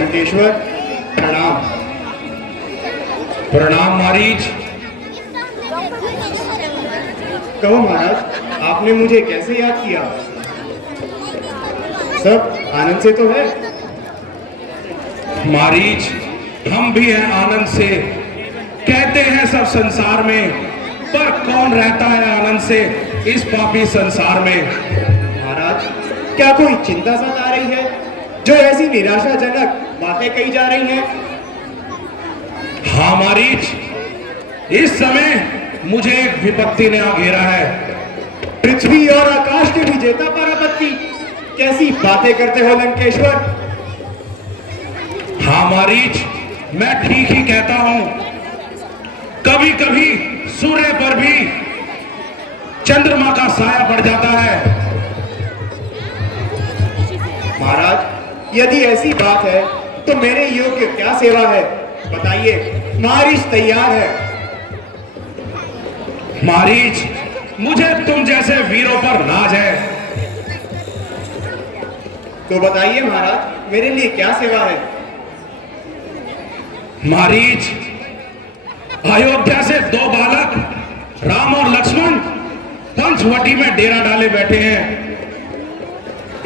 लंकेश्वर प्रणाम। प्रणाम मारीच। कहो महाराज, आपने मुझे कैसे याद किया? सब आनंद से तो है? मारीच, हम भी हैं आनंद से। कहते हैं सब संसार में, पर कौन रहता है आनंद से इस पापी संसार में। महाराज, क्या कोई चिंता सता रही है जो ऐसी निराशाजनक बातें कही जा रही हैं? हाँ मारीच, इस समय मुझे एक विपत्ति ने घेरा है। पृथ्वी और आकाश के विजेता पर आपत्ति? कैसी बातें करते हो लंकेश्वर? हाँ मारीच, मैं ठीक ही कहता हूं। कभी कभी सूर्य पर भी चंद्रमा का साया पड़ जाता है। महाराज, यदि ऐसी बात है तो मेरे योग्य क्या सेवा है बताइए। मारीच तैयार है। मारीच, मुझे तुम जैसे वीरों पर नाज है। तो बताइए महाराज, मेरे लिए क्या सेवा है? मारीच, अयोध्या से दो बालक राम और लक्ष्मण पंचवटी में डेरा डाले बैठे हैं।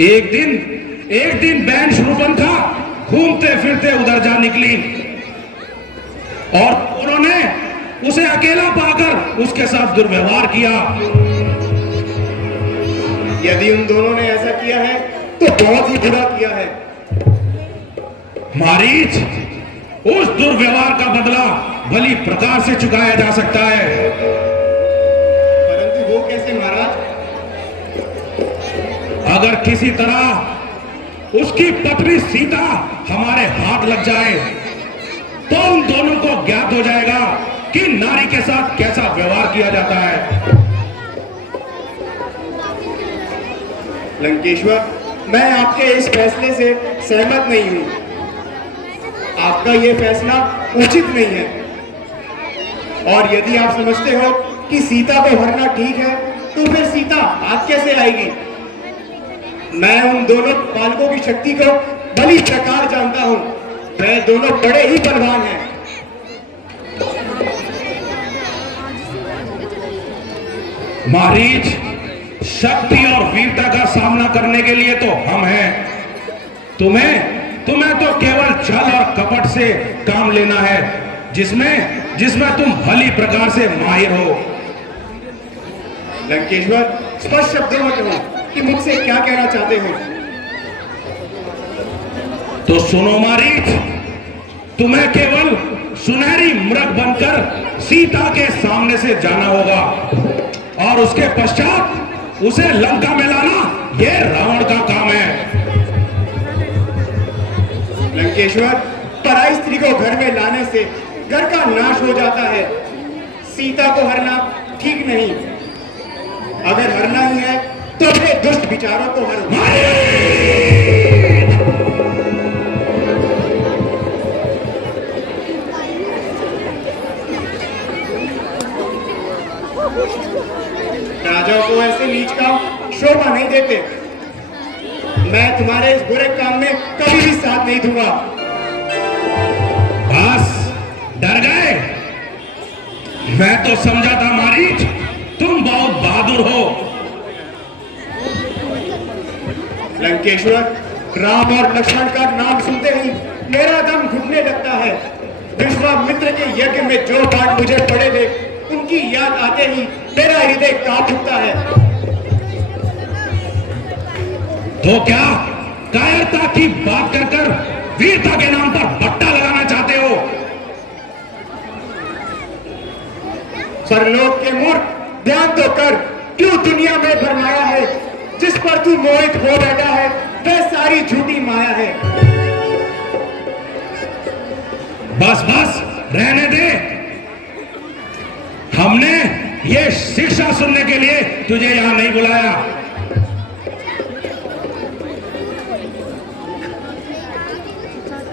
एक दिन बहन शूर्पणखा घूमते फिरते उधर जा निकली और उन्होंने उसे अकेला पाकर उसके साथ दुर्व्यवहार किया। यदि उन दोनों ने ऐसा किया है तो बहुत ही बुरा किया है। मारीच, उस दुर्व्यवहार का बदला भली प्रकार से चुकाया जा सकता है। परंतु वो कैसे महाराज? अगर किसी तरह उसकी पत्नी सीता हमारे हाथ लग जाए तो उन दोनों को ज्ञात हो जाएगा कि नारी के साथ कैसा व्यवहार किया जाता है। लंकेश्वर, मैं आपके इस फैसले से सहमत नहीं हूं। आपका यह फैसला उचित नहीं है। और यदि आप समझते हो कि सीता को हरना ठीक है तो फिर सीता हाथ कैसे आएगी? मैं उन दोनों बालकों की शक्ति को भली प्रकार जानता हूं। वे दोनों बड़े ही बलवान हैं। मारीच, शक्ति और वीरता का सामना करने के लिए तो हम हैं। तुम्हें तो केवल छल और कपट से काम लेना है, जिसमें तुम भली प्रकार से माहिर हो। लंकेश्वर, स्पष्ट शब्दों में कहो कि मुझसे क्या कहना चाहते हो। तो सुनो मारीच, तुम्हें केवल सुनहरी मृग बनकर सीता के सामने से जाना होगा और उसके पश्चात उसे लंका में लाना यह रावण का काम है। लंकेश्वर, पराई स्त्री को घर में लाने से घर का नाश हो जाता है। सीता को हरना ठीक नहीं। अगर हरना ही है तो अपने दुष्ट विचारों को हरो। राजाओं को ऐसे नीच काम शोभा नहीं देते। मैं तुम्हारे इस बुरे काम में कभी भी साथ नहीं दूंगा। बस, डर गए? मैं तो समझा था मारीच, तुम बहुत बहादुर हो। लंकेश्वर, राम और लक्ष्मण का नाम सुनते ही मेरा दम घुटने लगता है। विश्वामित्र के यज्ञ में जो पाठ मुझे पड़े थे, उनकी याद आते ही मेरा हृदय कांप उठता है। तो क्या कायरता की बात कर वीरता के नाम पर बट्टा लगाना चाहते हो? सरलोक के मूर्ख, ध्यान तो कर, क्यों दुनिया में भरमाया है। जिस पर तू मोहित हो बैठा है वह सारी झूठी माया है। बस रहने दे। हमने ये शिक्षा सुनने के लिए तुझे यहां नहीं बुलाया।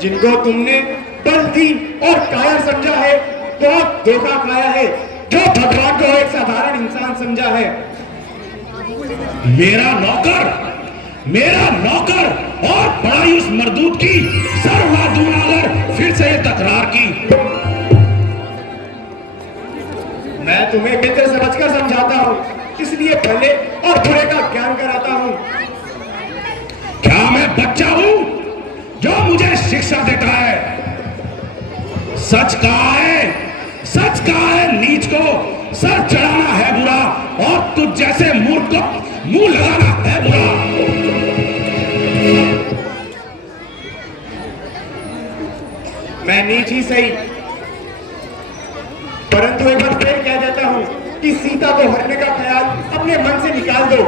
जिनको तुमने बल्दी और कायर समझा है, बहुत धोखा खाया है। जो भगवान को एक साधारण इंसान समझा है। मेरा नौकर और बड़ाई उस मरदूत की सर्वनाश तुम्हें मित्र समझकर समझाता हूँ, इसलिए भले और बुरे का ज्ञान कराता हूँ। क्या मैं बच्चा हूं जो मुझे शिक्षा देता है? सच कहा है नीच को सर चढ़ाना है बुरा, और तुझ जैसे मूर्ख को मुंह लगाना है बुरा। मैं नीच ही सही, परंतु एक बार फिर कह देता हूं कि सीता को हरने का ख्याल अपने मन से निकाल दो।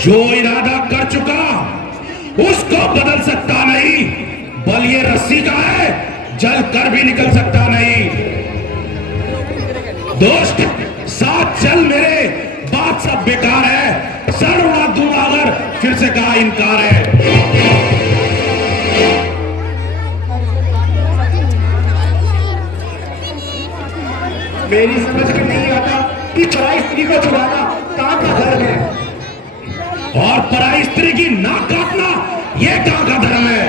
जो इरादा कर चुका उसको बदल सकता नहीं, बल ये रस्सी का है, जल कर भी निकल सकता नहीं। दोस्त साथ चल मेरे, बात सब बेकार है, सर उड़ा दूंगा अगर फिर से कहा इनकार है। मेरी समझ में नहीं आता कि पराई स्त्री को छुड़ाना कहाँ का धर्म है, और पराई स्त्री की नाक काटना यह कहाँ का धर्म है?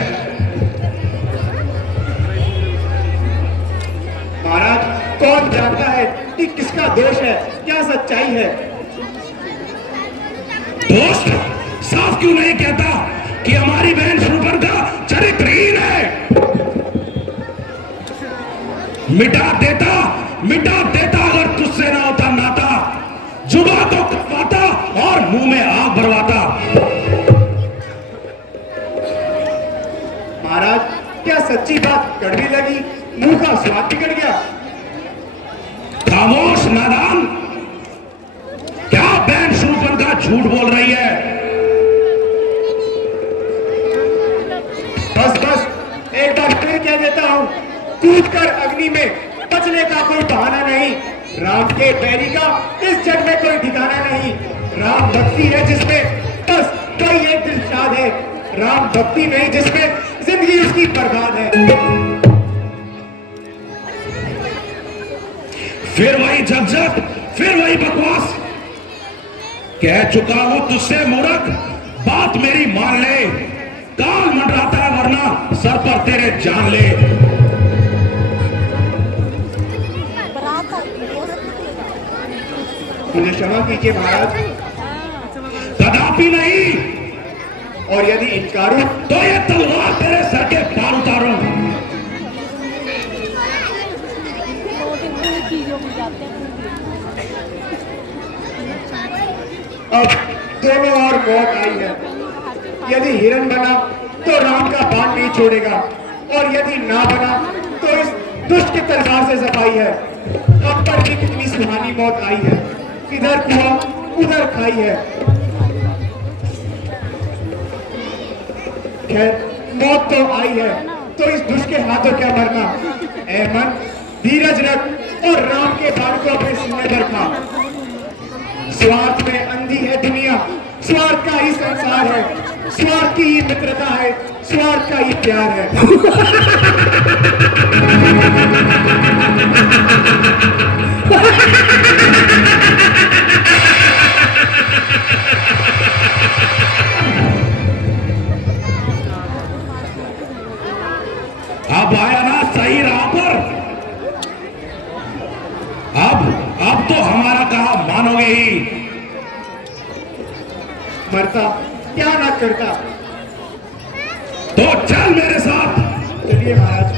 महाराज कौन जानता है कि किसका दोष है, क्या सच्चाई है। दोस्त साफ क्यों नहीं कहता कि हमारी बहन शूरपणखा चरित्रहीन है? मिटा देता अगर तुझसे ना होता नाता, जुबा तो कटवाता और मुंह में आग भरवाता। महाराज क्या सच्ची बात कड़वी लगी, मुंह का स्वाद बिगड़ गया? खामोश नादान, क्या बहन शूरपणखा झूठ बोल रही है? बस एक बार फिर कह देता हूं, कूद कर अग्नि में बचने का कोई बहाना नहीं। राम के बैरी का इस जग में कोई ठिकाना नहीं। राम भक्ति है जिसमें बस कोई एक दिलशाद है, राम भक्ति नहीं जिसमें जिंदगी उसकी बर्बाद है। फिर वही झकझक, फिर वही बकवास। कह चुका हूं तुझसे मूर्ख, बात मेरी मान ले, काल मंडराता है वरना सर पर तेरे जान ले। मुझे क्षमा कीजिए महाराज। कदापि नहीं, और यदि इनकारूं तो ये तलवार तेरे सर के पार उतारूं। अब दोनों और मौत आई है। यदि हिरण बना तो राम का बाण नहीं छोड़ेगा, और यदि ना बना तो इस दुष्ट की तलवार से सफाई है। अब पर भी कितनी सुहानी मौत आई है, इधर कुआं उधर खाई है। खैर मौत तो आई है, तो इस दुष्ट के हाथों क्या मरना। ऐ मन धीरज रख और राम के बाण को अपने सीने पर खा। स्वार्थ में अंधी है दुनिया, स्वार्थ का ही संसार है, स्वार्थ की ही मित्रता है, स्वार्थ का ही प्यार है। अब आया ना सही राह पर। अब तो हमारा कहा मानोगे ही। मरता क्या ना करता। तो चल मेरे साथ। चलिए महाराज।